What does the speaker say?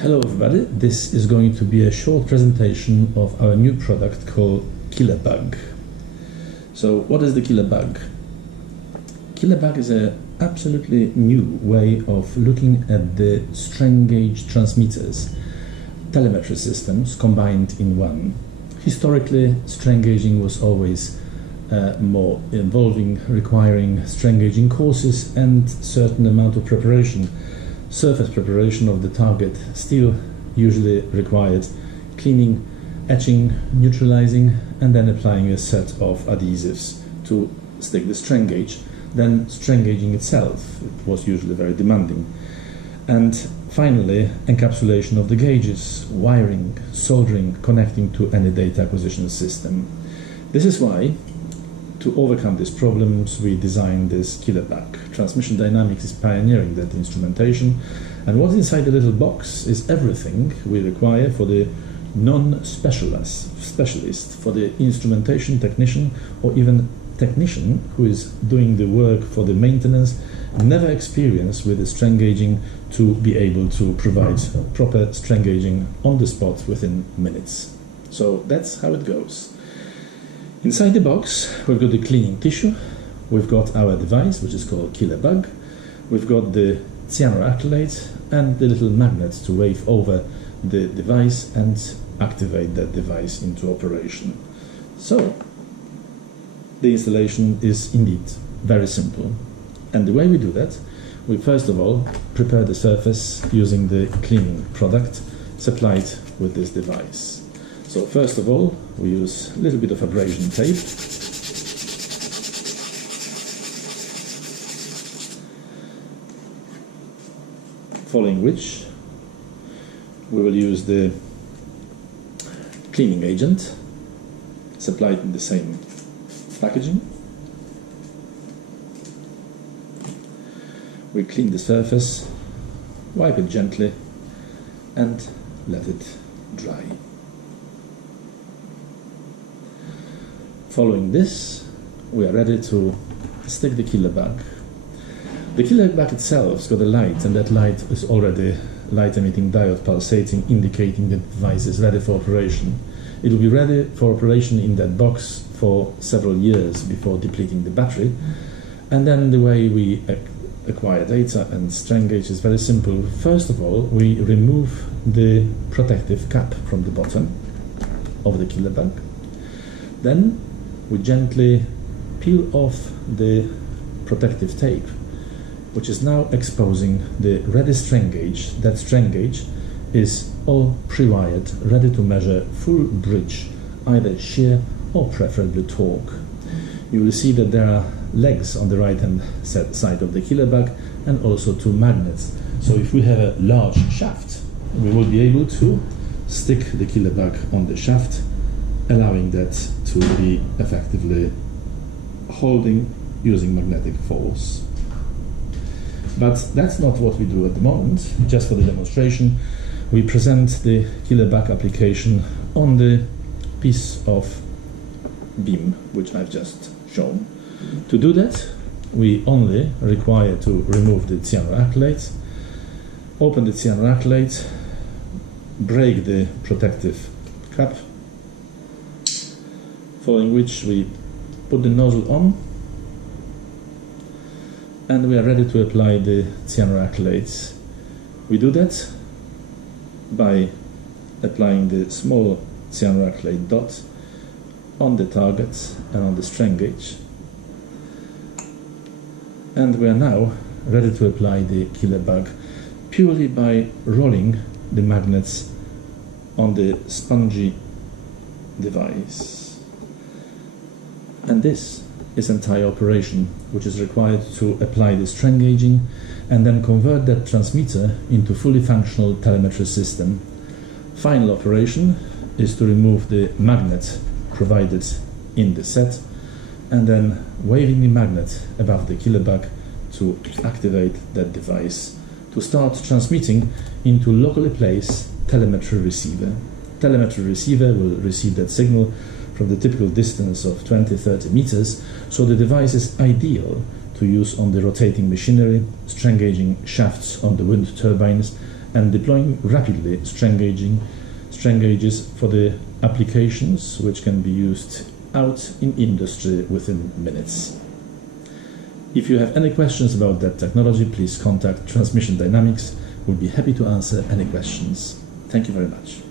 Hello everybody, this is going to be a short presentation of our new product called KillerBug. So what is the KillerBug? KillerBug is an absolutely new way of looking at the strain gauge transmitters, telemetry systems combined in one. Historically, strain gauging was always more involving, requiring strain gauging courses and certain amount of preparation. Surface preparation of the target still usually required cleaning, etching, neutralizing, and then applying a set of adhesives to stick the strain gauge. Then strain gauging itself, it was usually very demanding. And finally, encapsulation of the gauges, wiring, soldering, connecting to any data acquisition system. This is why, to overcome these problems, we designed this KillerBug. Transmission Dynamics is pioneering that instrumentation, and what's inside the little box is everything we require for the non-specialist, for the instrumentation technician or even technician who is doing the work for the maintenance, never experienced with the strain gauging, to be able to provide proper strain gauging on the spot within minutes. So that's how it goes. Inside the box, we've got the cleaning tissue, we've got our device, which is called KillerBug, we've got the cyanoacrylate and the little magnets to wave over the device and activate that device into operation. So, the installation is indeed very simple. And the way we do that, we first of all prepare the surface using the cleaning product supplied with this device. So first of all, we use a little bit of abrasion tape. Following which, we will use the cleaning agent supplied in the same packaging. We clean the surface, wipe it gently, and let it dry. Following this, we are ready to stick the KillerBug. The KillerBug itself has got a light, and that light is already light emitting diode pulsating, indicating that the device is ready for operation. It will be ready for operation in that box for several years before depleting the battery. And then the way we acquire data and strain gauge is very simple. First of all, we remove the protective cap from the bottom of the KillerBug. Then we gently peel off the protective tape, which is now exposing the ready strain gauge. That strain gauge is all pre-wired, ready to measure full bridge, either shear or preferably torque. You will see that there are legs on the right hand side of the KillerBug and also two magnets. So if we have a large shaft, we will be able to stick the KillerBug on the shaft, allowing that to be effectively holding using magnetic force. But that's not what we do at the moment. Just for the demonstration, we present the KillerBug application on the piece of beam which I've just shown. To do that, we only require to remove the cyanoacrylate, open the cyanoacrylate, break the protective cap, following which we put the nozzle on, and we are ready to apply the cyanoacrylate. We do that by applying the small cyanoacrylate dot on the target and on the strain gauge. And we are now ready to apply the KillerBug purely by rolling the magnets on the spongy device. And this is entire operation which is required to apply the strain gauging and then convert that transmitter into fully functional telemetry system. Final operation is to remove the magnet provided in the set and then waving the magnet above the KillerBug to activate that device to start transmitting into locally placed telemetry receiver. Telemetry receiver will receive that signal from the typical distance of 20-30 meters, so the device is ideal to use on the rotating machinery, strain gauging shafts on the wind turbines, and deploying rapidly strain gauges for the applications which can be used out in industry within minutes. If you have any questions about that technology, please contact Transmission Dynamics. We'll be happy to answer any questions. Thank you very much.